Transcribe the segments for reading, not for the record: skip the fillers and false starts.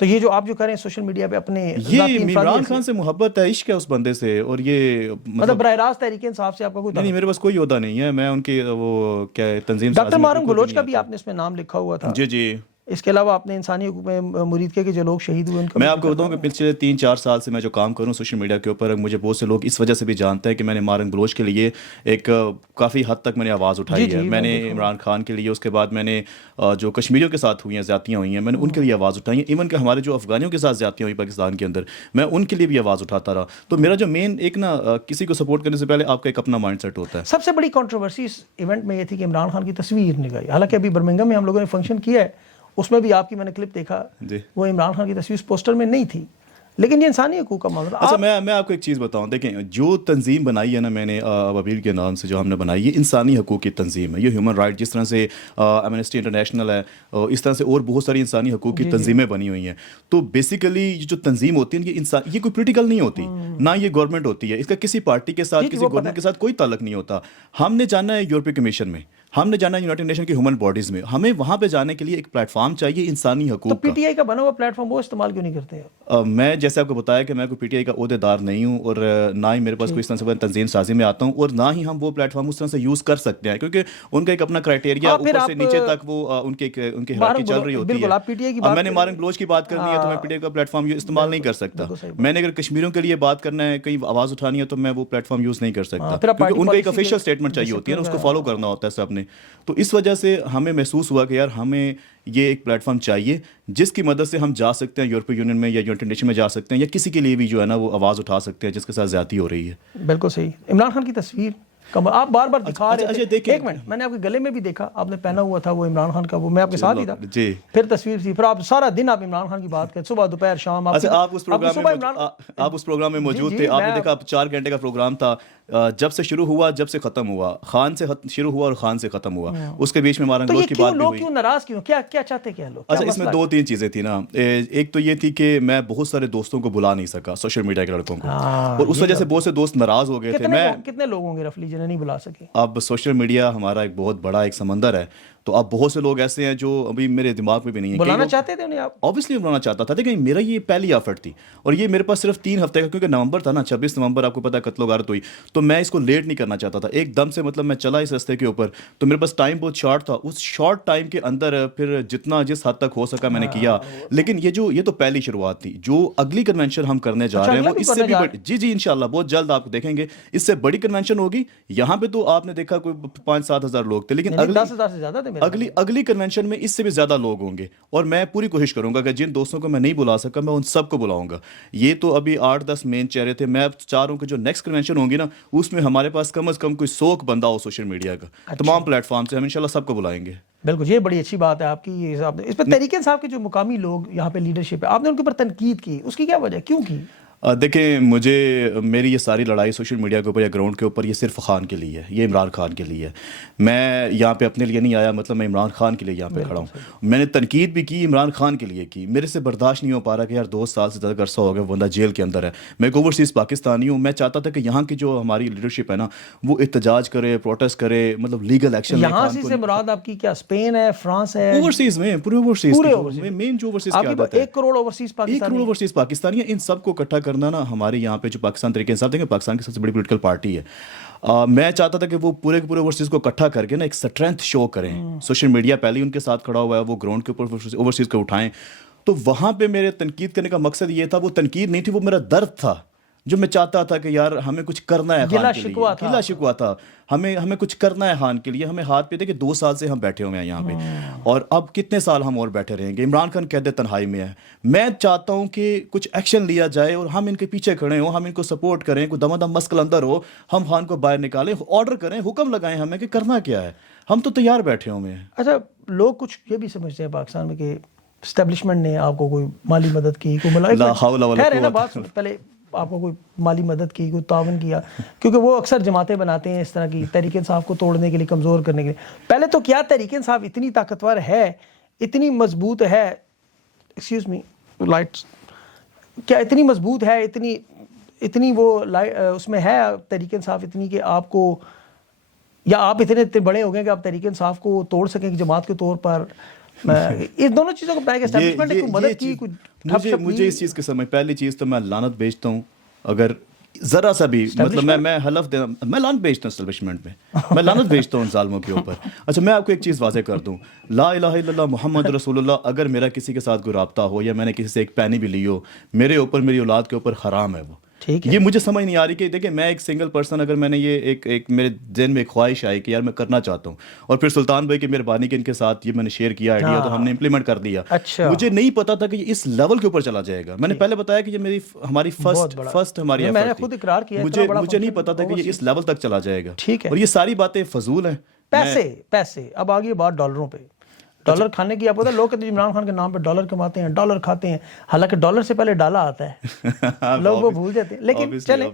تو یہ جو آپ جو کریں سوشل میڈیا پہ اپنے یہ عمران خان سے محبت ہے، عشق ہے اس بندے سے، اور یہ مطلب براہ راست تحریک انصاف سے آپ کا کوئی نہیں، میرے پاس کوئی عہدہ نہیں ہے، میں ان کے وہ کیا تنظیم ڈاکٹر مارم بلوچ کا بھی آپ نے اس میں نام لکھا ہوا تھا. جی اس کے علاوہ آپ نے انسانی حقوق میں مرید کے جو لوگ شہید ہوئے ان کا میں آپ کو بتاؤں کہ پچھلے 3-4 سال سے میں جو کام کروں سوشل میڈیا کے اوپر، مجھے بہت سے لوگ اس وجہ سے بھی جانتے ہیں کہ میں نے مارنگ بلوچ کے لیے ایک کافی حد تک میں نے آواز اٹھائی ہے. میں نے عمران خان کے لیے، اس کے بعد میں نے جو کشمیریوں کے ساتھ ہوئی ہیں زیادتیاں ہوئی ہیں، میں نے ان کے لیے آواز اٹھائی ہیں. ایون کہ ہمارے جو افغانیوں کے ساتھ زیادتیاں ہوئی پاکستان کے اندر، میں ان کے لیے بھی آواز اٹھاتا رہا. تو میرا جو مین ایک نا کسی کو سپورٹ کرنے سے پہلے آپ کا ایک اپنا مائنڈ سیٹ ہوتا ہے. سب سے بڑی کنٹروورسی اس ایونٹ میں یہ تھی کہ عمران خان کی تصویر نکالی. حالانکہ ابھی برمنگھم میں ہم لوگوں نے فنکشن کیا ہے، اس میں بھی آپ کی میں نے کلپ دیکھا، وہ عمران خان کی تصویر پوسٹر میں نہیں تھی. لیکن یہ انسانی حقوق کا معاملہ. اچھا میں آپ کو ایک چیز بتاؤں، دیکھیں جو تنظیم بنائی ہے نا میں نے ابیل کے نام سے جو ہم نے بنائی، یہ انسانی حقوق کی تنظیم ہے. یہ ہیومن رائٹ، جس طرح سے ایمنسٹی انٹرنیشنل ہے، اس طرح سے اور بہت ساری انسانی حقوق کی تنظیمیں بنی ہوئی ہیں. تو بیسیکلی یہ جو تنظیم ہوتی ہے یہ کوئی پولیٹیکل نہیں ہوتی، نہ یہ گورنمنٹ ہوتی ہے. اس کا کسی پارٹی کے ساتھ، کسی گورنمنٹ کے ساتھ کوئی تعلق نہیں ہوتا. ہم نے جانا ہے یورپی کمیشن میں، ہم نے جانا ہے یونائٹڈ نیشن کی ہیومن باڈیز میں، ہمیں وہاں پہ جانے کے لیے ایک پلیٹ فارم چاہیے انسانی حقوق کا. تو پی ٹی آئی کا بنا ہوا پلیٹ فارم وہ استعمال کیوں نہیں کرتے؟ میں جیسے آپ کو بتایا کہ میں کوئی پی ٹی آئی کا عہدے دار نہیں ہوں، اور نہ ہی میرے پاس کوئی اس طرح سے تنظیم سازی میں آتا ہوں، اور نہ ہی ہم وہ پلیٹ فارم اس طرح سے یوز کر سکتے ہیں، کیونکہ ان کا ایک اپنا کرائٹیریا اوپر سے نیچے تک وہ ان کی ہیرارکی چل رہی ہوتی ہے. میں نے مارنگ بلوچ کی بات کرنی ہے تو میں پی ٹی آئی کا پلیٹ فارم استعمال نہیں کر سکتا. میں نے اگر کشمیریوں کے لیے بات کرنا ہے، کہیں آواز اٹھانی ہے، تو میں وہ پلیٹ فارم یوز نہیں کر سکتا، کیونکہ ان کا ایک آفیشیل اسٹیٹمنٹ چاہیے ہوتی ہے نا، اس کو فالو کرنا ہوتا ہے سب نے. تو اس وجہ سے ہمیں محسوس ہوا کہ یار ہمیں یہ ایک پلیٹ فارم چاہیے جس کی مدد سے ہم جا سکتے ہیں یورپی یونین میں یا یونائٹڈ نیشن میں جا سکتے ہیں، یا کسی کے لیے بھی جو ہے نا وہ آواز اٹھا سکتے ہیں جس کے ساتھ زیادتی ہو رہی ہے. بالکل صحیح. عمران خان کی تصویر آپ بار بار دکھا رہے تھے. ایک منٹ، میں نے آپ کے گلے میں بھی دیکھا، آپ نے پہنا ہوا تھا وہ عمران خان کا، وہ میں آپ کے ساتھ ہی تھا. پھر تصویر تھی، پھر آپ سارا دن آپ عمران خان کی بات کریں، صبح دوپہر شام. آپ اس پروگرام میں موجود تھے، آپ نے دیکھا 4 گھنٹے کا پروگرام تھا، جب سے شروع ہوا جب سے ختم ہوا، خان سے شروع ہوا اور خان سے ختم ہوا، اس کے بیچ میں مارنگ بلوچ کی بات بھی ہوئی. لوگ کیوں ناراض کیوں، کیا چاہتے کیا لوگ؟ اچھا اس میں 2-3 چیزیں تھیں نا. ایک تو یہ تھی کہ میں بہت سارے دوستوں کو بلا نہیں سکا، سوشل میڈیا کے لڑکوں کو، اور اس وجہ سے بہت سے دوست ناراض ہو گئے تھے. کتنے لوگ ہوں گے رفلی جنہیں نہیں بلا سکے؟ اب سوشل میڈیا ہمارا ایک بہت بڑا ایک سمندر ہے، تو اب بہت سے لوگ ایسے ہیں جو ابھی میرے دماغ میں بھی نہیں ہیں. بلانا چاہتے تھے انہیں آپ؟ اوبیسلی بلانا چاہتا تھا، لیکن میرا یہ پہلی ایفرٹ تھی، اور یہ میرے پاس صرف 3 ہفتے کا، کیونکہ نومبر تھا نا، 26 نومبر آپ کو پتا قتل و غارت ہوئی، تو میں اس کو لیٹ نہیں کرنا چاہتا تھا. ایک دم سے مطلب میں چلا اس راستے کے اوپر، تو میرے پاس ٹائم بہت شارٹ تھا. اس شارٹ ٹائم کے اندر پھر جس حد تک ہو سکا میں نے کیا. لیکن یہ تو پہلی شروعات تھی. جو اگلی کنونشن ہم کرنے جا رہے ہیں وہ اس سے بھی بڑی، جی انشاءاللہ بہت جلد آپ دیکھیں گے اس سے بڑی کنونشن ہوگی. یہاں پہ تو آپ نے دیکھا کوئی 5-7 ہزار لوگ تھے، لیکن 10,000 سے زیادہ تھے. اگلی کنونشن میں اس سے بھی زیادہ لوگ ہوں گے، اور میں پوری کوشش کروں گا کہ جن دوستوں کو میں نہیں بلا سکا میں ان سب کو بلاؤں گا. یہ تو ابھی 8-10 مین چہرے تھے. میں اب چاہ رہا ہوں کہ جو نیکسٹ کنونشن ہوگی نا، اس میں ہمارے پاس کم از کم کوئی 100 بندہ ہو سوشل میڈیا کا، تمام پلیٹ فارم سے ہم انشاءاللہ سب کو بلائیں گے. بالکل، یہ بڑی اچھی بات ہے آپ کی. اس پہ تحریک انصاف کے جو مقامی لوگ یہاں پہ لیڈرشپ ہے، آپ نے ان کے اوپر تنقید کی، اس کی کیا وجہ، کیوں کی؟ دیکھیں میری یہ ساری لڑائی سوشل میڈیا کے اوپر یا گراؤنڈ کے اوپر یہ صرف خان کے لیے ہے، یہ عمران خان کے لیے ہے. میں یہاں پہ اپنے لیے نہیں آیا، مطلب میں عمران خان کے لیے یہاں پہ کھڑا ہوں. میں نے تنقید بھی کی، عمران خان کے لیے کی. میرے سے برداشت نہیں ہو پا رہا کہ یار 2 سال سے زیادہ عرصہ ہو گیا بندہ جیل کے اندر ہے. میں ایک اوورسیز پاکستانی ہوں. میں چاہتا تھا کہ یہاں کی جو ہماری لیڈرشپ ہے نا وہ احتجاج کرے، پروٹیسٹ کرے، مطلب لیگل ایکشن. یہاں سے مراد آپ کی کیا اسپین ہے، فرانس ہے؟ اوورسیز میں پورے اوورسیز میں مین جو اوورسیز کی عادت ہے 1 کروڑ اوورسیز پاکستانی ہیں. ان سب کو اکٹھا کرنا نا ہمارے یہاں پہ جو پاکستان طریقے انصاف، دیکھیں پاکستان کی سب سے بڑی پولیٹیکل پارٹی ہے. میں چاہتا تھا کہ وہ پورے اوورسیز کو اکٹھا کر کے نا ایک اسٹرینتھ شو کریں. سوشل میڈیا پہلے ان کے ساتھ کھڑا ہوا ہے، وہ گراؤنڈ کے اوپر اوورسیز کو اٹھائیں. تو وہاں پہ میرے تنقید کرنے کا مقصد یہ تھا، وہ تنقید نہیں تھی، وہ میرا درد تھا جو میں چاہتا تھا کہ یار ہمیں کچھ کرنا ہے. گلا شکوا تھا، ہمیں کچھ کرنا ہے خان کے لیے. ہمیں ہاتھ پہ تھے کہ 2 سال سے ہم بیٹھے ہوئے ہیں یہاں پہ، اور اب کتنے سال ہم اور بیٹھے رہیں گے. عمران خان قید تنہائی میں ہے. میں چاہتا ہوں کہ کچھ ایکشن لیا جائے اور ہم ان کے پیچھے کھڑے ہوں، ہم ان کو سپورٹ کریں. کوئی دم مسکل اندر ہو، ہم خان کو باہر نکالیں، آرڈر کریں، حکم لگائیں ہمیں کہ کرنا کیا ہے. ہم تو تیار بیٹھے ہوئے ہیں. اچھا، لوگ کچھ یہ بھی سمجھتے ہیں پاکستان میں کہ اسٹیبلشمنٹ نے آپ کو کوئی مالی مدد کی، پہلے آپ کو کوئی مالی مدد کی، کوئی تعاون کیا؟ کیونکہ وہ اکثر جماعتیں بناتے ہیں اس طرح کی تحریک انصاف کو توڑنے کے لیے، کمزور کرنے کے لیے. پہلے تو کیا تحریک انصاف اتنی طاقتور ہے، اتنی مضبوط ہے، ایکسکیوز می لائٹس، کیا اتنی مضبوط ہے، اتنی وہ اس میں ہے تحریک انصاف اتنی کہ آپ کو، یا آپ اتنے بڑے ہو گئے کہ آپ تحریک انصاف کو توڑ سکیں کہ جماعت کے طور پر اس دونوں چیزوں کو بتایا کہ اسٹیبلشمنٹ نے کوئی مدد کی, کوئی مجھے اس چیز کی سمجھ, پہلی چیز تو میں لعنت بیچتا ہوں اگر ذرا سا بھی مطلب میں حلف دینا, میں لعنت بیچتا ہوں اسٹیبلشمنٹ میں لعنت بیچتا ہوں ان ظالموں کے اوپر. اچھا میں آپ کو ایک چیز واضح کر دوں, لا الہ الا اللہ محمد رسول اللہ, اگر میرا کسی کے ساتھ کوئی رابطہ ہو یا میں نے کسی سے ایک پینی بھی لی ہو, میرے اوپر میری اولاد کے اوپر حرام ہے وہ. یہ مجھے سمجھ نہیں آ رہی کہ دیکھیں میں ایک سنگل پرسن, اگر میں نے یہ ایک میرے ذہن میں ایک خواہش آئی کہ یار میں کرنا چاہتا ہوں, اور پھر سلطان بھائی کی مہربانی کے ان کے ساتھ یہ میں نے شیئر کیا آئیڈیا, تو ہم نے امپلیمنٹ کر دیا. مجھے نہیں پتا تھا کہ یہ اس لیول کے اوپر چلا جائے گا. میں نے پہلے بتایا کہ یہ ہماری فرسٹ ہماری میں نے خود اقرار کیا, مجھے نہیں پتا تھا کہ یہ اس لیول تک چلا جائے گا. اور یہ ساری باتیں فضول ہیں. پیسے اب آگے بات ڈالروں پہ, ڈالر کھانے کی. آپ پتہ لوگ کہتے ہیں عمران خان کے نام پہ ڈالر کماتے ہیں, ڈالر کھاتے ہیں, حالانکہ ڈالر سے پہلے ڈالا آتا ہے, لوگ وہ بھول جاتے ہیں. لیکن چلیں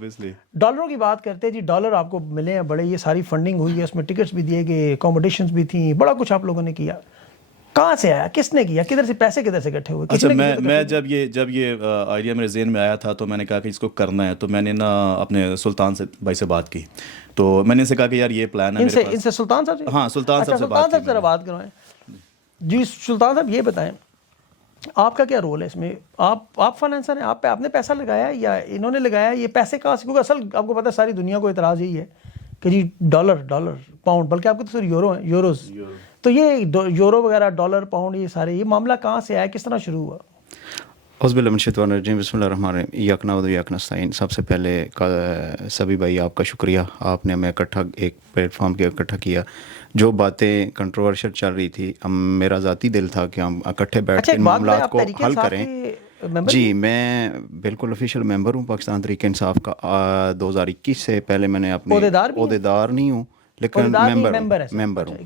ڈالروں کی بات کرتے ہیں جی. ڈالر آپ کو ملے ہیں بڑے, یہ ساری فنڈنگ ہوئی ہے, اس میں ٹکٹس بھی دیے گئے, اکوموڈیشنز بھی تھیں, بڑا کچھ آپ لوگوں نے کیا. کہاں سے آیا, کس نے کیا, کدھر سے پیسے کدھر سے اکٹھے ہوئے؟ اچھا میں جب یہ آئیڈیا میرے ذہن میں آیا تھا تو میں نے کہا کہ اس کو کرنا ہے, تو میں نے نا اپنے سلطان سے بھائی سے بات کی, تو میں نے ان سے کہا کہ یار یہ پلان ہے میرے پاس. ان سے سلطان صاحب سے؟ ہاں سلطان صاحب سے سلطان صاحب ذرا بات کروائیں جی. سلطان صاحب یہ بتائیں آپ کا کیا رول ہے اس میں؟ آپ فائنانسر ہیں, آپ نے پیسہ لگایا یا انہوں نے لگایا؟ یہ پیسے کہاں سے, کیونکہ اصل آپ کو پتہ ہے ساری دنیا کو اعتراض یہی ہے کہ جی ڈالر پاؤنڈ, بلکہ آپ کو تو صرف یورو ہیں, یوروز. تو یہ یورو وغیرہ, ڈالر, پاؤنڈ, یہ سارے یہ معاملہ کہاں سے آیا, کس طرح شروع ہوا؟ اعوذ باللہ من الشیطان الرجیم, بسم اللہ الرحمن الرحیم, ایاک نعبد و ایاک نستعین. سب سے پہلے سبھی بھائی آپ کا شکریہ, آپ نے ہمیں اکٹھا ایک پلیٹ فارم کے اکٹھا کیا. جو باتیں کنٹروورشل چل رہی تھی, میرا ذاتی دل تھا کہ ہم اکٹھے بیٹھ کے ان معاملات کو حل کریں. جی میں بالکل آفیشیل ممبر ہوں پاکستان تحریک انصاف کا. 2021 سے پہلے میں نے اپنے عہدیدار نہیں ہوں لیکن ممبر ہوں.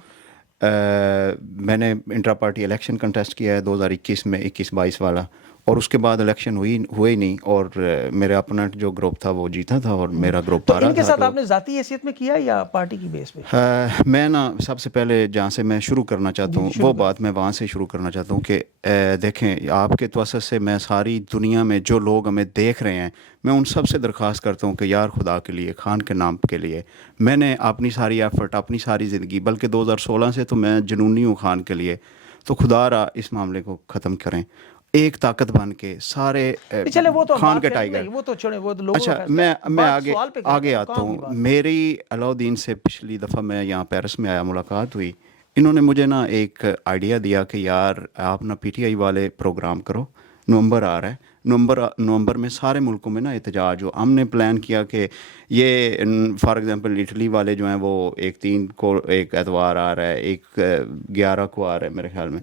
میں نے انٹرا پارٹی الیکشن کنٹیسٹ کیا ہے 2021 میں, 21-22 والا, اور اس کے بعد الیکشن ہوئے نہیں, اور میرے اپوننٹ جو گروپ تھا وہ جیتا تھا اور میرا گروپ ہارا تھا. ان کے ساتھ آپ نے ذاتی حیثیت میں کیا یا پارٹی کی بیس پہ؟ میں نا سب سے پہلے جہاں سے میں شروع کرنا چاہتا ہوں وہ بات میں وہاں سے شروع کرنا چاہتا ہوں کہ دیکھیں آپ کے توسط سے میں ساری دنیا میں جو لوگ ہمیں دیکھ رہے ہیں, میں ان سب سے درخواست کرتا ہوں کہ یار خدا کے لیے, خان کے نام کے لیے, میں نے اپنی ساری ایفرٹ, اپنی ساری زندگی, بلکہ 2016 سے تو میں جنونی ہوں خان کے لیے, تو خدا را اس معاملے کو ختم کریں ایک طاقت بن کے سارے خان کے ٹائیگر. اچھا میں آگے آتا ہوں. میری علاؤدین سے پچھلی دفعہ میں یہاں پیرس میں آیا, ملاقات ہوئی, انہوں نے مجھے نا ایک آئیڈیا دیا کہ یار آپ نا پی ٹی آئی والے پروگرام کرو, نومبر آ رہا ہے, نومبر میں سارے ملکوں میں نا احتجاج ہو. ہم نے پلان کیا کہ یہ فار ایگزامپل اٹلی والے جو ہیں وہ 1/3 کو ایک اتوار آ رہا ہے, ایک 11 کو آ رہا ہے میرے خیال میں,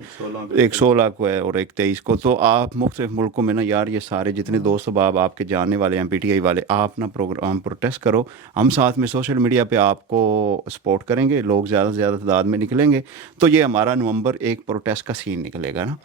ایک 16 کو ہے اور ایک 23 کو. تو آپ مختلف ملکوں میں نا یار یہ سارے جتنے دوست احباب آپ کے جاننے والے ہیں پی ٹی آئی والے, آپ نا پروگرام پروٹیسٹ کرو, ہم ساتھ میں سوشل میڈیا پہ آپ کو سپورٹ کریں گے, لوگ زیادہ سے زیادہ تعداد میں نکلیں گے, تو یہ ہمارا نومبر ایک پروٹیسٹ کا سین نکلے گا نا.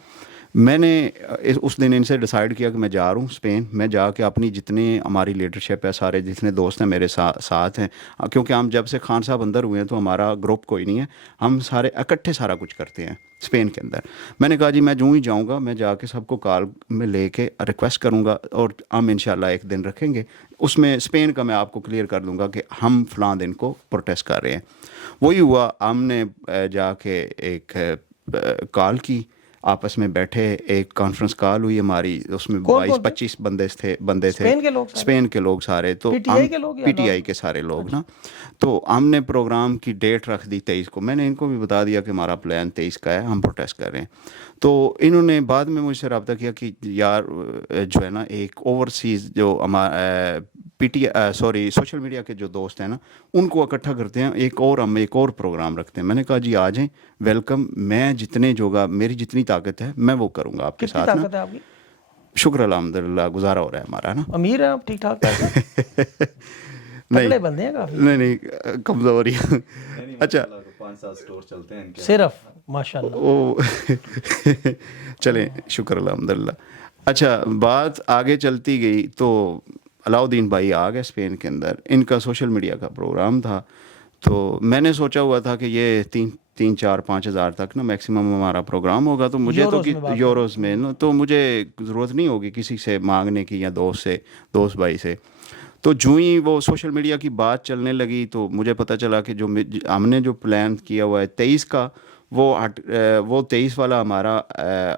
میں نے اس دن ان سے ڈیسائیڈ کیا کہ میں جا رہا ہوں اسپین. میں جا کے اپنی جتنے ہماری لیڈرشپ ہے, سارے جتنے دوست ہیں میرے ساتھ ہیں, کیونکہ ہم جب سے خان صاحب اندر ہوئے ہیں تو ہمارا گروپ کوئی نہیں ہے, ہم سارے اکٹھے سارا کچھ کرتے ہیں اسپین کے اندر. میں نے کہا جی میں جو ہی جاؤں گا, میں جا کے سب کو کال میں لے کے ریکویسٹ کروں گا, اور ہم انشاءاللہ ایک دن رکھیں گے. اس میں اسپین کا میں آپ کو کلیئر کر دوں گا کہ ہم فلاں دن کو پروٹیسٹ کر رہے ہیں. وہی ہوا, ہم نے جا کے ایک کال کی, آپس میں بیٹھے, ایک کانفرنس کال ہوئی ہماری, اس میں 22-25 بندے تھے اسپین کے لوگ سارے, تو پی ٹی آئی کے سارے لوگ نا. تو ہم نے پروگرام کی ڈیٹ رکھ دی 23 کو. میں نے ان کو بھی بتا دیا کہ ہمارا پلان 23 کا ہے, ہم پروٹیسٹ کر رہے ہیں. تو انہوں نے بعد میں مجھ سے رابطہ کیا کہ یار جو ہے نا ایک اوورسیز جو ہمارا سوشل میڈیا کے جو دوست ہیں نا ان کو اکٹھا کرتے ہیں, ہم ایک اور پروگرام رکھتے ہیں. میں نے کہا جی آ جائیں, ویلکم, میں جتنے جوگا میری جتنی طاقت ہے میں وہ کروں گا آپ کے ساتھ نا. شکر الحمدللہ گزارا ہو رہا ہے ہمارا نا. امیر ہیں آپ, ٹھیک ٹھاک نہیں بندے ہیں کافی, نہیں کمزوری. اچھا 5-7 اسٹور چلتے ہیں صرف, ماشاءاللہ. چلیں شکر الحمدللہ. اچھا بات آگے چلتی گئی تو علاؤدین بھائی آ گئے اسپین کے اندر, ان کا سوشل میڈیا کا پروگرام تھا. تو میں نے سوچا ہوا تھا کہ یہ 3-4-5 ہزار تک نا میکسیمم ہمارا پروگرام ہوگا, تو مجھے تو یوروز میں نا, تو مجھے ضرورت نہیں ہوگی کسی سے مانگنے کی یا دوست بھائی سے. تو جو ہی وہ سوشل میڈیا کی بات چلنے لگی تو مجھے پتہ چلا کہ جو ہم نے جو پلان کیا ہوا ہے 23 کا, وہ 23 والا ہمارا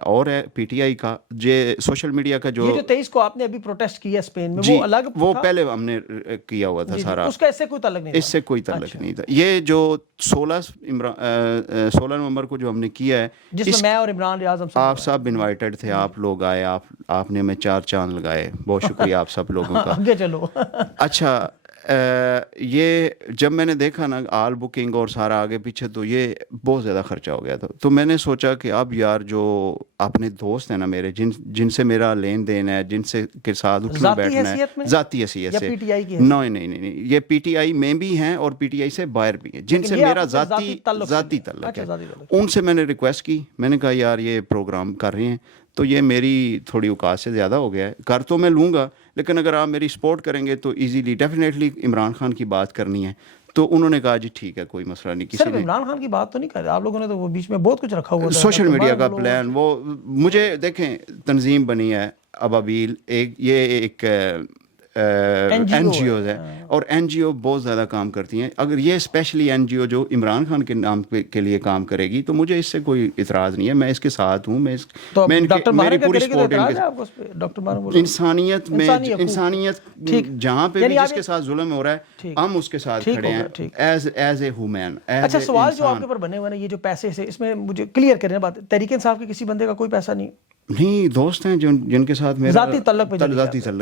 اور ہے پی ٹی آئی کا. یہ سوشل میڈیا کا جو یہ جو 23 کو آپ نے ابھی پروٹیسٹ کیا اسپین میں جی وہ الگ وہ تھا؟ پہلے ہم نے کیا ہوا تھا سارا. اس کا اس سے کوئی تعلق نہیں اس سے کوئی تعلق نہیں تھا. یہ جو 16 نومبر کو جو ہم نے کیا ہے جس میں میں اور عمران ریاض آپ سب انوائٹڈ تھے, آپ لوگ آئے, آپ نے ہمیں 4 چاند لگائے, بہت شکریہ آپ سب لوگوں کا. آگے چلو. اچھا یہ جب میں نے دیکھا نا آل بکنگ اور سارا آگے پیچھے, تو یہ بہت زیادہ خرچہ ہو گیا تھا. تو میں نے سوچا کہ اب یار جو اپنے دوست ہیں نا میرے, جن سے میرا لین دین ہے, جن سے کے ساتھ اٹھنا بیٹھنا ہے ذاتی حیثیت سے, نہیں, یہ پی ٹی آئی میں بھی ہیں اور پی ٹی آئی سے باہر بھی ہیں, جن سے میرا ذاتی تعلق ہے. ان سے میں نے ریکویسٹ کی, میں نے کہا یار یہ پروگرام کر رہے ہیں تو یہ میری تھوڑی اوقات سے زیادہ ہو گیا ہے, کر تو میں لوں گا لیکن اگر آپ میری سپورٹ کریں گے تو ایزیلی ڈیفینیٹلی عمران خان کی بات کرنی ہے. تو انہوں نے کہا جی ٹھیک ہے کوئی مسئلہ نہیں. صرف عمران خان کی بات تو نہیں کر رہے آپ لوگوں نے, تو وہ بیچ میں بہت کچھ رکھا ہوا تھا سوشل میڈیا کا پلان. وہ مجھے دیکھیں تنظیم بنی ہے ابابیل, یہ ایک این جی اوز ہے, اور این جی او بہت زیادہ کام کرتی ہیں. اگر یہ اسپیشلی این جی او جو عمران خان کے نام کے لیے کام کرے گی تو مجھے اس سے کوئی اعتراض نہیں ہے, میں اس کے ساتھ ہوں. میری پوری سپورٹ انسانیت میں, انسانیت جہاں پہ بھی جس کے ساتھ ظلم ہو رہا ہے ہم اس کے ساتھ کھڑے ہیں ایز اے ہیومن. اچھا سوال جو آپ کے اوپر بنے ہوئے ہیں یہ جو پیسے سے, اس میں مجھے کلیئر کریں بات, تحریک انصاف کے کسی بندے کا کوئی پیسہ نہیں, دوست ہیں جن کے ساتھ میرا ذاتی تعلق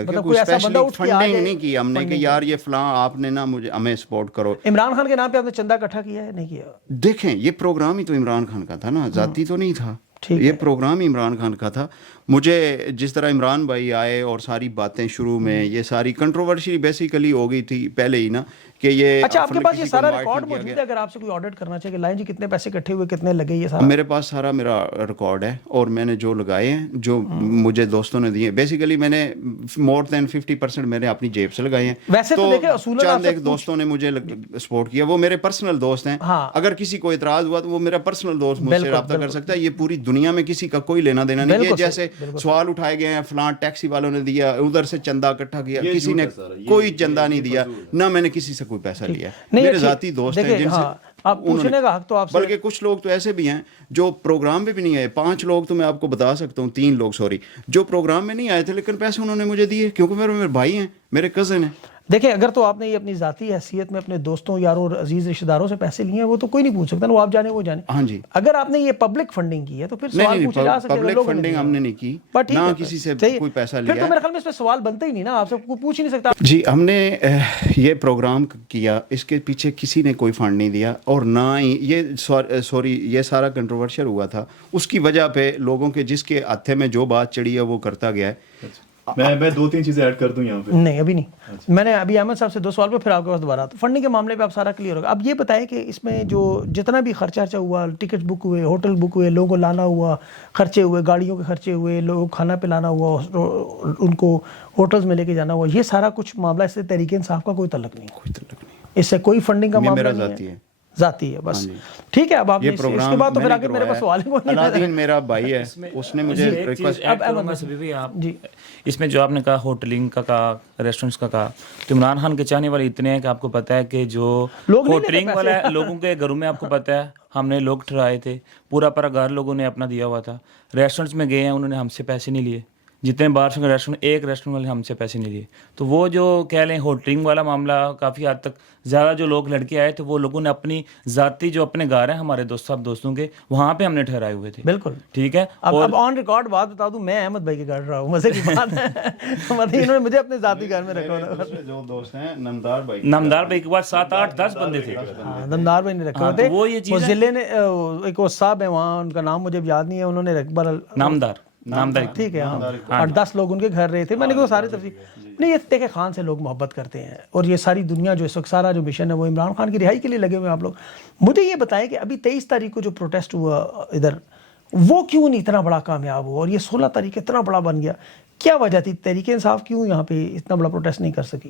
ہے. کوئی اسپیشلی فنڈنگ نہیں کی ہم نے کہ یار یہ فلاں آپ نے نا ہمیں سپورٹ کرو. عمران خان کے نام پہ آپ نے چندہ اکٹھا کیا ہے نہیں کیا؟ دیکھیں یہ پروگرام ہی تو عمران خان کا تھا نا, ذاتی تو نہیں تھا. یہ پروگرام ہی عمران خان کا تھا. مجھے جس طرح عمران بھائی آئے اور ساری باتیں شروع میں, یہ ساری کنٹروورسی بیسیکلی ہو گئی تھی پہلے ہی نا کہ یہ. اچھا آپ کے پاس یہ سارا ریکارڈ موجود ہے, اگر آپ سے کوئی آڈٹ کرنا چاہے کہ لائن جی کتنے پیسے اکٹھے ہوئے, کتنے لگے, یہ سارا میرے پاس سارا میرا ریکارڈ ہے اور میں نے جو لگائے ہیں جو مجھے دوستوں نے دیے, بیسیکلی میں نے مور دین 50% میں نے اپنی جیب سے لگائے ہیں. ویسے تو دیکھیں اصولاً چند ایک دوستوں نے مجھے سپورٹ کیا, وہ میرے پرسنل دوست ہیں. اگر کسی کو اعتراض ہوا تو وہ میرا پرسنل دوست مجھ سے رابطہ کر سکتا ہے. یہ پوری دنیا میں کسی کا کوئی لینا دینا نہیں ہے. جیسے سوال اٹھائے گئے ہیں فلاں ٹیکسی والوں نے دیا, ادھر سے چندہ اکٹھا کیا, کسی نے کوئی چندہ نہیں دیا, نہ میں نے کسی سے کوئی پیسہ لیا. میرے ذاتی دوست ہیں جن سے آپ پوچھنے کا حق تو آپ سے, بلکہ کچھ لوگ تو ایسے بھی ہیں جو پروگرام میں بھی نہیں آئے. 5 لوگ تو میں آپ کو بتا سکتا ہوں, 3 لوگ سوری, جو پروگرام میں نہیں آئے تھے لیکن پیسے انہوں نے مجھے دیے کیونکہ میرے بھائی ہیں, میرے کزن ہیں. دیکھیں اگر تو آپ نے یہ اپنی ذاتی حیثیت میں اپنے دوستوں یاروں اور عزیز رشتہ داروں سے پیسے لیے ہیں وہ تو کوئی نہیں پوچھ سکتا, وہ آپ جانے وہ جانے. ہاں جی. اگر آپ نے یہ پبلک فنڈنگ کی ہے تو پھر سوال پوچھا جا سکتا ہے. پبلک فنڈنگ ہم نے نہیں کی, نہ کسی سے کوئی پیسہ لیا. پھر تو میرے خیال میں اس پہ سوال بنتا ہی نہیں نا, آپ سے کوئی پوچھ ہی نہیں سکتا. جی ہم نے یہ پروگرام کیا, اس کے پیچھے کسی نے کوئی فنڈ نہیں دیا, اور نہ ہی یہ سارا کنٹروورشل ہوا تھا اس کی وجہ پہ لوگوں کے جس کے ہاتھے میں جو بات چڑھی ہے وہ کرتا گیا ہے. میں 2-3 چیزیں ایڈ کر دوں یہاں پہ. نہیں ابھی نہیں, میں نے ابھی احمد صاحب سے 2 سوال پہ پھر آپ کے پاس دوبارہ آتا. فنڈنگ کے معاملے پہ آپ سارا کلیئر ہوگا. اب یہ بتائیں کہ اس میں جو جتنا بھی خرچہ ہوا, ٹکٹ بک ہوئے, ہوٹل بک ہوئے, لوگوں کو لانا ہوا, خرچے ہوئے, گاڑیوں کے خرچے ہوئے, لوگوں کو کھانا پلانا ہوا, ان کو ہوٹلز میں لے کے جانا ہوا, یہ سارا کچھ معاملہ اس سے تحریک انصاف کا کوئی تعلق نہیں, اس سے کوئی فنڈنگ کا معاملہ نہیں ہے, ذاتی ہے بس. ٹھیک ہے, اب آپ نے اس کے بعد تو پھر آگے میرے پاس سوال ہے. علادین میرا بھائی ہے, اس نے مجھے ریکویسٹ. جی اس میں جو آپ نے کہا ہوٹلنگ کا کہا, ریسٹورنٹس کا کہا, تو عمران خان کے چاہنے والے اتنے ہیں کہ آپ کو پتہ ہے کہ جو ہوٹلنگ والا ہے لوگوں کے گھروں میں آپ کو پتہ ہے ہم نے لوگ ٹھہرائے تھے, پورا گھر لوگوں نے اپنا دیا ہوا تھا. ریسٹورنٹس میں گئے ہیں انہوں نے ہم سے پیسے نہیں لیے, جتنے باہر سے ریسٹورنٹ, ایک ریسٹورنٹ والے ہم سے پیسے نہیں لیے. تو وہ جو کہہ لیں ہوٹلنگ والا معاملہ کافی حد تک زیادہ جو لوگ لڑکے آئے تھے وہ لوگوں نے اپنی ذاتی جو اپنے گھر ہیں ہمارے دوستوں کے وہاں پہ ہم نے ٹھہرائے ہوئے تھے. بالکل ٹھیک ہے. اب آن ریکارڈ بات بتا دوں, میں احمد بھائی کے گھر رہا ہوں, مزے کی بات ہے, مطلب انہوں نے مجھے اپنے ذاتی گھر میں رکھا تھا. جو دوست ہیں نمدار بھائی کے بعد 7-8-10 بندے تھے, نمدار بھائی نے رکھا تھے. وہ ضلع نے ایک وہ صاحب ہیں وہاں, ان کا نام مجھے یاد نہیں ہے, انہوں نے نامدار ٹھیک ہے, 8-10 لوگ ان کے گھر رہے تھے. میں نے کہا سارے تفصیل نہیں, یہ دیکھیں خان سے لوگ محبت کرتے ہیں اور یہ ساری دنیا جو اس وقت سارا جو مشن ہے وہ عمران خان کی رہائی کے لیے لگے ہوئے ہیں. آپ لوگ مجھے یہ بتائیں کہ ابھی 23 تاریخ کو جو پروٹیسٹ ہوا ادھر, وہ کیوں نہیں اتنا بڑا کامیاب ہوا, اور یہ 16 تاریخ اتنا بڑا بن گیا, کیا وجہ تھی؟ تحریک انصاف کیوں یہاں پہ اتنا بڑا پروٹیسٹ نہیں کر سکی؟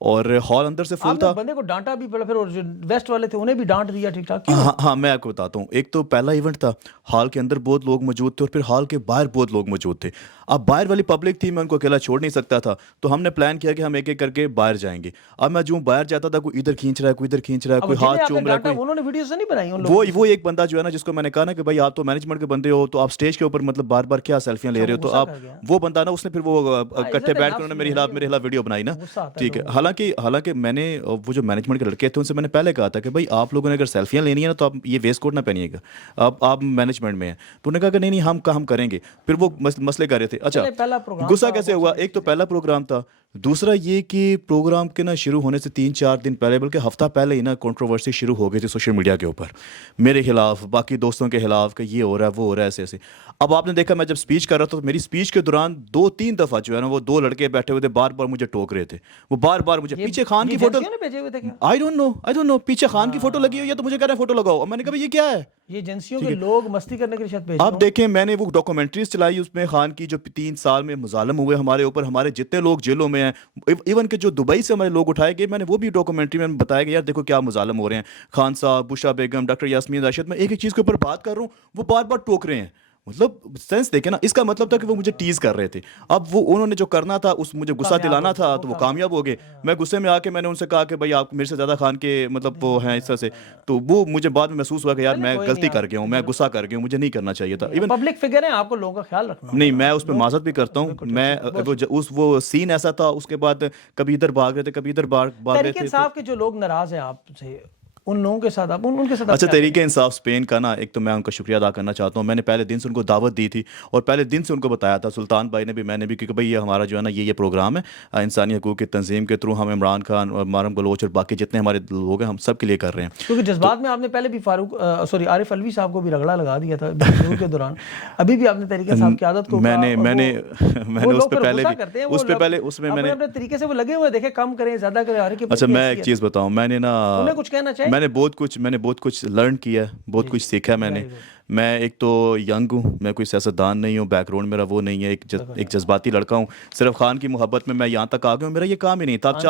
اور ہال اندر سے فل آپ نے تھا. بندے کو ڈانٹا بھی پڑا, پھر اور جو ویسٹ والے تھے انہیں بھی ڈانٹ دیا ٹھیک ٹھاک. ہاں میں آپ کو بتاتا ہوں. ایک تو پہلا ایونٹ تھا, ہال کے اندر بہت لوگ موجود تھے اور پھر ہال کے باہر بہت لوگ موجود تھے. اب باہر والی پبلک تھی, میں ان کو اکیلا چھوڑ نہیں سکتا تھا, تو ہم نے پلان کیا کہ ہم ایک ایک کر کے باہر جائیں گے. اب میں جو باہر جاتا تھا, کوئی ادھر کھینچ رہا ہے, کوئی ادھر کھینچ رہا ہے, کوئی ہاتھ چوم رہا ہے, انہوں نے ویڈیوز نہیں بنائی ان لوگوں وہ ایک بندہ جو ہے نا جس کو میں نے کہا نا کہ بھائی آپ تو مینجمنٹ کے بندے ہو, تو آپ اسٹیج کے اوپر مطلب بار بار کیا سیلفیاں لے رہے ہو, تو آپ وہ بندہ نا اس نے پھر وہ کٹھے بیٹھ کر انہوں نے میرے خلاف ویڈیو بنائی نا. ٹھیک ہے, حالانکہ میں نے وہ جو مینجمنٹ کے لڑکے تھے ان سے میں نے پہلے کہا تھا کہ بھائی آپ لوگوں نے اگر سیلفیاں لینی ہے نا تو آپ یہ ویسٹ کوٹ نہ پہنیے گا, آپ مینجمنٹ میں ہیں. تو انہوں نے کہا کہ نہیں ہم کریں گے. پھر وہ مسئلے کر رہے تھے. اچھا غصہ کیسے ہوا, ایک تو پہلا پروگرام تھا, دوسرا یہ کہ پروگرام کے نا شروع ہونے سے 3-4 دن پہلے بلکہ ہفتہ پہلے ہی نا کنٹروورسی شروع ہو گئی تھی سوشل میڈیا کے اوپر میرے خلاف, باقی دوستوں کے خلاف, کہ یہ ہو رہا ہے وہ ہو رہا ہے ایسے ایسے. اب آپ نے دیکھا میں جب اسپیچ کر رہا تھا تو میری اسپیچ کے دوران 2-3 دفعہ جو ہے نا وہ 2 لڑکے بیٹھے ہوئے تھے, بار بار مجھے ٹوک رہے تھے. وہ بار بار مجھے پیچھے خان کی فوٹو, آئی ڈونٹ نو پیچھے خان کی فوٹو لگی ہوئی ہے تو مجھے کہہ رہے ہیں فوٹو لگاؤ. اور میں نے کہا یہ کیا ہے, یہ ایجنسیوں کے لوگ مستی کرنے کے لیے شاید بھیج. آپ دیکھیں میں نے وہ ڈاکومنٹریز چلائی اس میں خان کی, جو 3 سال میں مظالم ہوئے ہمارے اوپر, ہمارے جتنے لوگ جیلوں میں ہیں, ایون کہ جو دبئی سے ہمارے لوگ اٹھائے گئے, میں نے وہ بھی ڈاکومنٹری میں بتایا کہ یار دیکھو کیا مظالم ہو رہے ہیں. خان صاحب, بشرا بیگم, ڈاکٹر یاسمین راشد, میں ایک ایک چیز کے اوپر بات کر رہا ہوں, وہ بار بار ٹوک رہے ہیں. مطلب سینس دیکھیں نا, اس کا مطلب تھا کہ وہ مجھے ٹیز کر رہے تھے. اب وہ انہوں نے جو کرنا تھا اس مجھے غصہ دلانا تھا تو وہ کامیاب ہو گئے. میں غصے میں آ کے میں نے ان سے کہا کہ بھائی آپ میرے سے زیادہ خان کے مطلب وہ ہیں اس طرح سے, تو وہ مجھے بعد میں محسوس ہوا کہ یار میں غلطی کر گیا ہوں, میں غصہ کر گیا ہوں, مجھے نہیں کرنا چاہیے تھا. ایون پبلک فگر ہیں, آپ کو لوگوں کا خیال رکھنا. نہیں میں اس پہ معذرت بھی کرتا ہوں. میں وہ سین ایسا تھا, اس کے بعد کبھی ادھر بھاگ رہے تھے, کبھی ادھر بھاگ رہے تحریک تھے. انصاف کے جو لوگ ناراض ہیں آپ سے, ان لوگوں کے ساتھ آپ ان کے ساتھ. اچھا تحریک انصاف اسپین کا نا, ایک تو میں ان کا شکریہ ادا کرنا چاہتا ہوں. میں نے پہلے دن سے ان کو دعوت دی تھی اور پہلے دن سے ان کو بتایا تھا, سلطان بھائی نے بھی, میں نے بھی, کہ بھائی یہ ہمارا جو ہے نا یہ پروگرام ہے انسانی حقوق کی تنظیم کے تھرو, ہم عمران خان اور مارم بلوچ اور باقی جتنے ہمارے لوگ ہیں ہم سب کے لیے کر رہے ہیں. کیونکہ جذبات میں آپ نے پہلے بھی عارف الوی صاحب کو بھی رگڑا لگا دیا تھا کے دوران, ابھی بھی آپ نے تحریک انصاف کی عادت کو میں نے اس پہ پہلے اس میں اپنے طریقے سے وہ لگے ہوئے, دیکھے کم کریں زیادہ کریں. اچھا میں ایک چیز بتاؤں, میں نے نا کچھ کہنا چاہیے, میں نے بہت کچھ لرن کیا ہے, بہت کچھ سیکھا ہے میں ایک تو ینگ ہوں, میں کوئی سیاستدان نہیں ہوں, بیک گراؤنڈ میرا وہ نہیں ہے, ایک جذباتی لڑکا ہوں. صرف خان کی محبت میں یہاں تک آ گیا ہوں, میرا یہ کام ہی نہیں تھا. آپ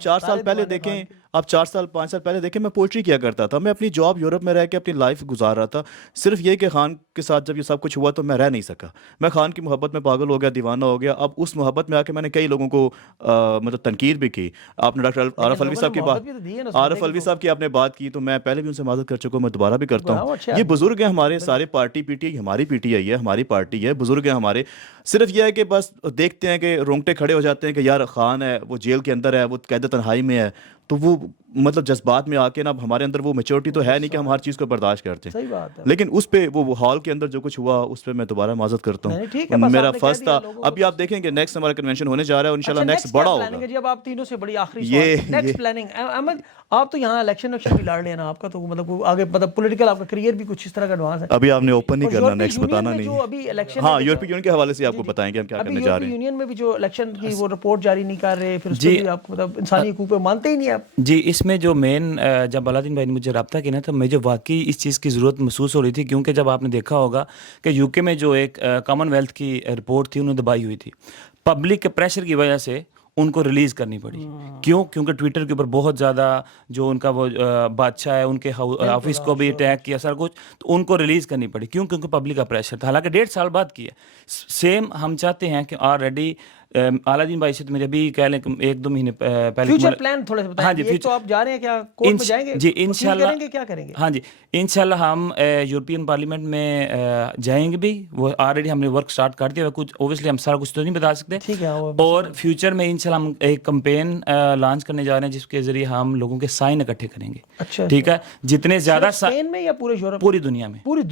4 سال پہلے دیکھیں, آپ 4 سال 5 سال پہلے دیکھیں, میں پوئٹری کیا کرتا تھا, میں اپنی جاب یورپ میں رہ کے اپنی لائف گزار رہا تھا. صرف یہ کہ خان کے ساتھ جب یہ سب کچھ ہوا تو میں رہ نہیں سکا, میں خان کی محبت میں پاگل ہو گیا, دیوانہ ہو گیا. اب اس محبت میں آ کے میں نے کئی لوگوں کو مطلب تنقید بھی کی. آپ نے ڈاکٹر عارف الوی صاحب کی عارف الوی صاحب کی آپ نے بات کی, تو میں پہلے بھی ان سے معذرت کر چکا ہوں, میں دوبارہ بھی کرتا ہوں. یہ بزرگ ہیں ہمارے سارے, پارٹی پی ٹی آئی ہماری پی ٹی آئی ہے, ہماری پارٹی ہے, بزرگ ہیں ہمارے. صرف یہ ہے کہ بس دیکھتے ہیں کہ رونگٹے کھڑے ہو جاتے ہیں کہ یار خان ہے وہ جیل کے اندر ہے, وہ قید تنہائی میں ہے, تو وہ مطلب جذبات میں آ کے نا ہمارے اندر وہ میچورٹی تو ہے نہیں کہ ہم ہر چیز کو برداشت کرتے ہیں. لیکن اس پہ وہ ہال کے اندر جو کچھ ہوا اس پہ میں دوبارہ معذرت کرتا ہوں, میرا فرض تھا. ابھی آپ دیکھیں گے نیکسٹ ہمارا کنونشن ہونے جا رہا ہے اور انشاءاللہ نیکسٹ بڑا ہوگا. جی اب آپ تینوں سے بڑی آخری سوال, نیکسٹ پلاننگ. احمد آپ تو یہاں الیکشن بھی لڑ رہے ہیں نا, آپ کا تو مطلب آگے مطلب پولیٹیکل آپ کا کریئر بھی کچھ اس طرح کا ایڈوانس ہے. ابھی آپ نے اوپن نہیں کرنا, نیکسٹ بتانا نہیں. جو ابھی الیکشن, ہاں یورپی یونین کے حوالے سے آپ کو بتائیں گے ہم کیا کرنے جا رہے ہیں. یونین میں بھی جو الیکشن کی وہ رپورٹ جاری نہیں کر رہے, پھر اس پہ بھی آپ مطلب انسانی حقوق پہ مانتے ہی نہیں آپ. جی اس میں جو مین, جب علادین بھائی نے مجھے رابطہ کیا نا تو مجھے واقعی اس چیز کی ضرورت محسوس ہو رہی تھی, کیونکہ جب آپ نے دیکھا ہوگا کہ یو کے میں جو ایک کامن ویلتھ کی رپورٹ تھی انہوں نے دبائی ہوئی تھی, پبلک کے پریشر کی وجہ سے ان کو ریلیز کرنی پڑی. کیوں؟ کیونکہ ٹویٹر کے اوپر بہت زیادہ جو ان کا وہ بادشاہ ہے ان کے آفس کو بھی اٹیک کیا سر کچھ, تو ان کو ریلیز کرنی پڑی. کیوں؟ کیونکہ پبلک کا پریشر تھا. حالانکہ 1.5 سال بعد کی ہے. سیم ہم چاہتے ہیں کہ آلریڈی علادین بھائی سے تو مجھے ابھی کہہ لیں 1-2 مہینے پہلے فیوچر پلان تھوڑا سا بتائیں. ایک تو آپ جا رہے ہیں, کیا کورٹ میں جائیں گے؟ جی انشاءاللہ, کیا کریں گے؟ ہاں جی انشاءاللہ ہم یورپین پارلیمنٹ میں جائیں گے بھی. وہ آلریڈی ہم نے ورک سٹارٹ کر دیا. کچھ اوبیسلی ہم سارا کچھ تو نہیں بتا سکتے, اور فیوچر میں انشاءاللہ ہم ایک کمپین لانچ کرنے جا رہے ہیں جس کے ذریعے ہم لوگوں کے سائن اکٹھے کریں گے. ٹھیک ہے, جتنے زیادہ اسپین میں یا پورے یورپ, پوری دنیا میں, پوری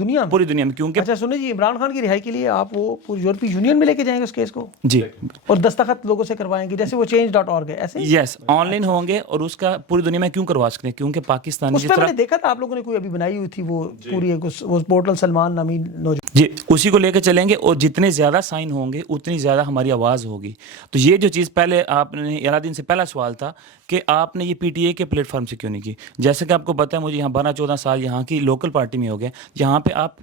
دنیا میں. کیونکہ اچھا سنیں جی, عمران خان کی رہائی کے لیے آپ وہ پوری یورپی یونین میں لے کے جائیں گے اس کیس کو؟ جی, اور دستخط لوگوں سے کروائیں گے جیسے وہ change.org ہے ایسے؟ یس آن لائن ہوں گے, اور اس کا پوری دنیا میں کیوں کروا سکتے ہیں؟ کیونکہ پاکستان اس پہ میں نے دیکھا تھا آپ لوگوں نے کوئی ابھی بنائی ہوئی تھی وہ پوری وہ پورٹل سلمان نامی نوجوان, جی اسی کو لے کے چلیں گے, اور جتنے زیادہ سائن ہوں گے اتنی زیادہ ہماری آواز ہوگی. تو یہ جو چیز پہلے آپ نے علادین سے پہلا سوال تھا کہ آپ نے یہ پی ٹی اے کے پلیٹ فارم سے کیوں نہیں کی. جیسے کہ آپ کو پتہ ہے مجھے یہاں 12-14 سال یہاں کی لوکل پارٹی میں ہو گئے, جہاں پہ آپ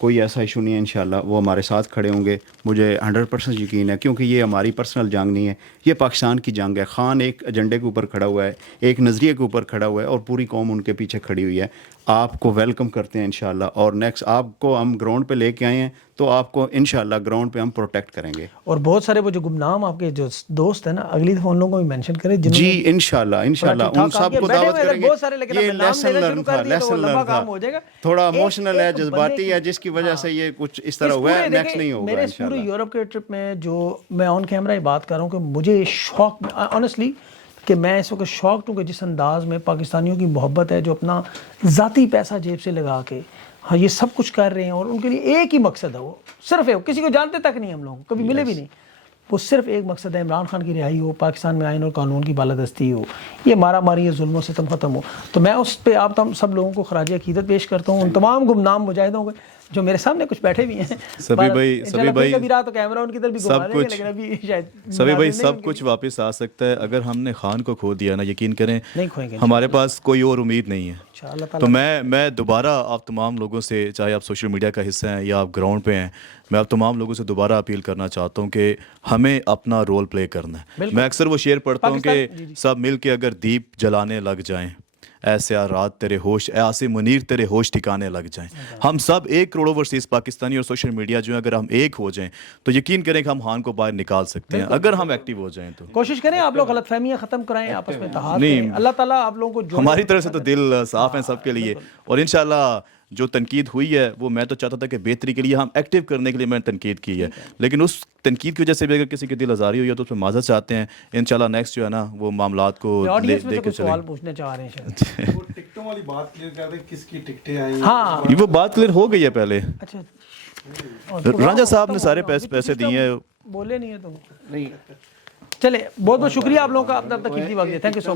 کوئی ایسا ایشو نہیں ہے انشاءاللہ وہ ہمارے ساتھ کھڑے ہوں گے. مجھے 100% یقین ہے کیونکہ یہ ہماری پرسنل جنگ نہیں ہے, یہ پاکستان کی جنگ ہے. خان ایک ایجنڈے کے اوپر کھڑا ہوا ہے, ایک نظریے کے اوپر کھڑا ہوا ہے اور پوری قوم ان کے پیچھے کھڑی ہوئی ہے. آپ کو ویلکم کرتے ہیں انشاءاللہ, اور نیکسٹ آپ کو ہم گراؤنڈ پہ لے کے آئے ہیں تو آپ کو انشاءاللہ گراؤنڈ پہ ہم پروٹیکٹ کریں گے. اور بہت سارے وہ جو گمنام آپ کے جو دوست ہیں نا, اگلی دفعہ ان لوگوں کو بھی مینشن کریں جی انشاءاللہ ان سب کو دعوت کریں گے. یہ لیسن لرن تھا, لیسن لرن تھا, تھوڑا ایموشنل ہے, جذباتی ہے, جس کی وجہ سے یہ کچھ اس طرح ہوا ہے. نیکسٹ نہیں ہوگا میرے پورے یورپ کے ٹرپ میں جو میں آن کیمرہ ہی بات کر رہا ہوں کہ مجھے شوق آنیسٹلی کہ میں اس وقت شوقڈ ہوں کہ جس انداز میں پاکستانیوں کی محبت ہے, جو اپنا ذاتی پیسہ جیب سے لگا کے ہاں یہ سب کچھ کر رہے ہیں, اور ان کے لیے ایک ہی مقصد ہے, وہ صرف ہے, کسی کو جانتے تک نہیں ہم لوگ کبھی ملے بھی نہیں, وہ صرف ایک مقصد ہے عمران خان کی رہائی ہو, پاکستان میں آئین اور قانون کی بالادستی ہو, یہ مارا ماری ہے, ظلم و ستم ختم ہو. تو میں اس پہ آپ سب لوگوں کو خراج عقیدت پیش کرتا ہوں, ان تمام گمنام مجاہدوں کو جو میرے سامنے کچھ بیٹھے بھی ہیں. سبھی بھائی کبھی رات تو کیمرہ ان کی طرف بھی گھما دیں گے, لیکن ابھی شاید سبھی بھائی سب کچھ واپس آ سکتا ہے. اگر ہم نے خان کو کھو دیا نا, یقین کریں ہمارے پاس کوئی اور امید نہیں ہے. تو میں دوبارہ آپ تمام لوگوں سے, چاہے آپ سوشل میڈیا کا حصہ ہیں یا آپ گراؤنڈ پہ ہیں, میں آپ تمام لوگوں سے دوبارہ اپیل کرنا چاہتا ہوں کہ ہمیں اپنا رول پلے کرنا ہے. میں اکثر وہ شعر پڑھتا ہوں کہ سب مل کے اگر دیپ جلانے لگ جائیں, ایسے رات تیرے ہوش, ایسے منیر تیرے ہوش ٹھکانے لگ جائیں. ہم سب 1 کروڑ اوورسیز پاکستانی اور سوشل میڈیا جو ہے اگر ہم ایک ہو جائیں تو یقین کریں کہ ہم خان کو باہر نکال سکتے ہیں, اگر ہم ایکٹیو ہو جائیں تو. کوشش کریں آپ لوگ غلط فہمیاں ختم کرائیں, آپس میں اتحاد کریں. اللہ تعالیٰ آپ لوگوں کو ہماری طرف سے تو دل صاف ہیں سب کے لیے, اور انشاءاللہ جو تنقید ہوئی ہے وہ میں تو چاہتا تھا کہ بہتری کے لیے, ہم ایکٹیو کرنے کے لیے میں نے تنقید کی ہے, لیکن اس تنقید کی وجہ سے بھی اگر کسی کی دل آزاری ہوئی ہے تو اس میں معذرت چاہتے ہیں. انشاءاللہ نیکسٹ جو ہے نا وہ معاملات کو دے کے چلیں. سوال پوچھنے چاہ رہے ہیں وہ ٹکٹوں والی بات کلیئر کر دیں, کس کی ٹکٹیں آئیں. ہاں وہ بات کلیئر ہو گئی ہے پہلے. اچھا رانجھا صاحب نے سارے پیسے دیے ہیں, بولے نہیں ہے تو نہیں. چلے بہت بہت شکریہ آپ لوگوں کا, اپنا قیمتی وقت دیا. Thank you so much.